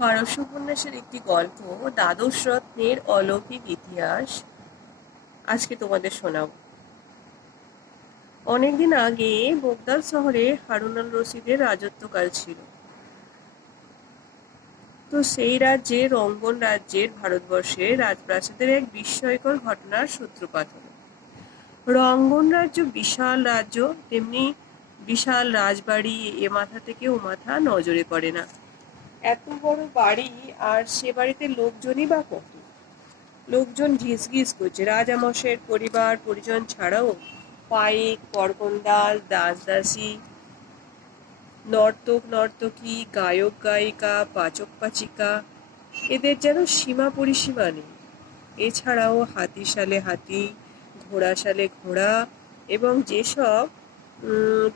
পারস্য উপন্যাসের একটি গল্প দ্বাদশ রত্নের অলৌকিক ইতিহাস আজকে তোমাদের শোনাব। অনেকদিন আগে বোগদাদ শহরে হারুন আল রশিদের রাজত্বকাল ছিল। তো সেই রাজ্যে রঙ্গন রাজ্যের ভারতবর্ষের রাজপ্রাসাদের এক বিস্ময়কর ঘটনার সূত্রপাত হল। রঙ্গন রাজ্য বিশাল রাজ্য, তেমনি বিশাল রাজবাড়ি, এ মাথা থেকে ও মাথা নজরে পড়ে না। এত বড় বাড়ি, আর সে বাড়িতে লোকজনই বা কত। লোকজন ঘিসঘিস করছে। রাজামশাইয়ের পরিবার পরিজন ছাড়াও পাইক, পরকন্দাজ, দাস দাসী, নর্তক নর্তকী, গায়ক গায়িকা, পাচক পাচিকা, এদের যেন সীমা পরিসীমা নেই। এছাড়াও হাতিশালে হাতি, ঘোড়াশালে ঘোড়া, এবং যেসব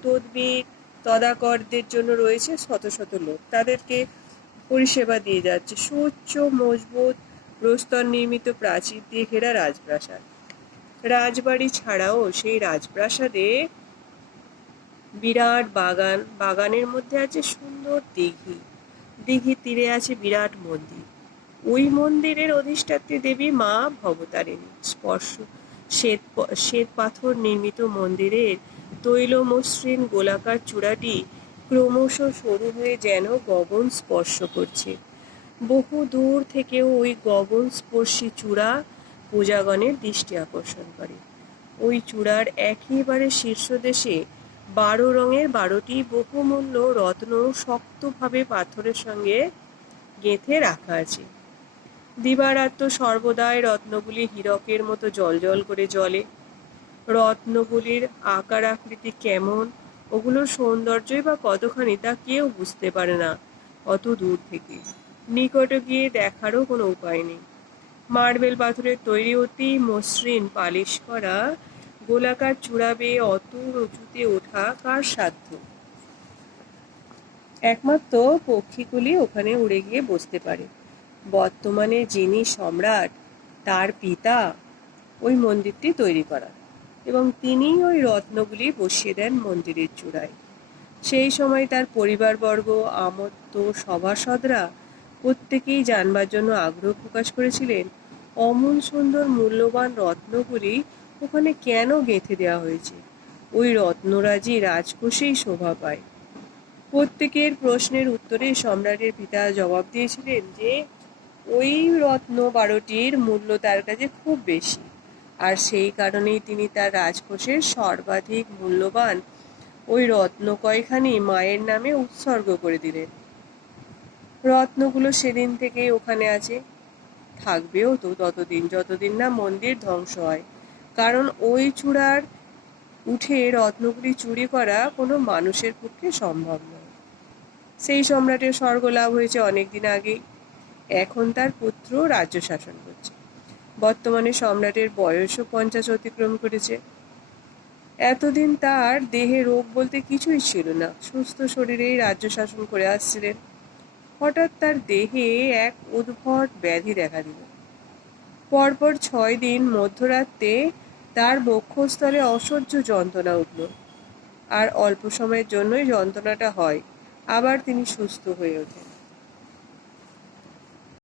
তদবির তদাকরদের জন্য রয়েছে শত শত লোক, তাদেরকে পরিষেবা দিয়ে যাচ্ছে। সুউচ্চ মজবুত প্রস্তর নির্মিত প্রাচীর দিয়ে ঘেরা রাজপ্রাসাদ। রাজবাড়ি ছাড়াও সেই রাজপ্রাসাদে বিরাট বাগান, বাগানের মধ্যে আছে সুন্দর দিঘি, দিঘির তীরে আছে বিরাট মন্দির। ওই মন্দিরের অধিষ্ঠাত্রী দেবী মা ভবতারিণী। শ্বেত পাথর নির্মিত মন্দিরের তৈল মসৃণ গোলাকার চূড়াটি ক্রমশ সরু হয়ে যেন গগন স্পর্শ করছে। বহু দূর থেকেও ওই গগন স্পর্শী চূড়া পূজাগণের দৃষ্টি আকর্ষণ করে। ওই চূড়ার একেবারে শীর্ষদেশে 12 রঙের 12টি বহুমূল্য রত্ন শক্তভাবে পাথরের সঙ্গে গেঁথে রাখা আছে। দিবারাত্র সর্বদাই রত্নগুলি হীরকের মতো জ্বলজ্বল করে জ্বলে। রত্নগুলির আকার আকৃতি কেমন, ওগুলোর সৌন্দর্যই বা কতখানি, তা কেউ বুঝতে পারে না অত দূর থেকে। নিকটে গিয়ে দেখারও কোনো উপায় নেই। মার্বেল পাথরের তৈরি অতি মসৃণ পালিশ করা গোলাকার চূড়া বেয়ে অত উঁচুতে ওঠা কার সাধ্য? একমাত্র পক্ষীকুলি ওখানে উড়ে গিয়ে বসতে পারে। বর্তমানে যিনি সম্রাট, তার পিতা ওই মন্দিরটি তৈরি করা, এবং তিনিই ওই রত্নগুলি বসিয়ে দেন মন্দিরের চূড়ায়। সেই সময় তার পরিবারবর্গ, আমত্ত, সভাসদরা প্রত্যেকেই জানবার জন্য আগ্রহ প্রকাশ করেছিলেন অমন সুন্দর মূল্যবান রত্নগুলি ওখানে কেন গেঁথে দেওয়া হয়েছে। ওই রত্নরাজি রাজকোষেই শোভা পায়। প্রত্যেকের প্রশ্নের উত্তরে সম্রাটের পিতা জবাব দিয়েছিলেন যে ওই রত্ন 12টির মূল্য তার কাছে খুব বেশি, আর সেই কারণেই তিনি তার রাজকোষের সর্বাধিক মূল্যবান ওই রত্ন কয়খানি মায়ের নামে উৎসর্গ করে দিলেন। রত্নগুলো সেদিন থেকেই ওখানে আছে, থাকবেও তো ততদিন যতদিন না মন্দির ধ্বংস হয়, কারণ ওই চূড়ার উঠে রত্নগুলি চুরি করা কোনো মানুষের পক্ষে সম্ভব নয়। সেই সম্রাটের স্বর্গ লাভ হয়েছে অনেকদিন আগেই। এখন তার পুত্র রাজ্য শাসন করছে। বর্তমানে সম্রাটের বয়সও 50 অতিক্রম করেছে। এতদিন তার দেহে রোগ বলতে কিছুই ছিল না, সুস্থ শরীরেই রাজ্য শাসন করে আসছিলেন। হঠাৎ তার দেহে এক উদ্ভট ব্যাধি দেখা দিল। পরপর 6 দিন মধ্যরাতে তার বক্ষস্থলে অসহ্য যন্ত্রণা উঠল, আর অল্প সময়ের জন্যই যন্ত্রণাটা হয়, আবার তিনি সুস্থ হয়ে ওঠেন।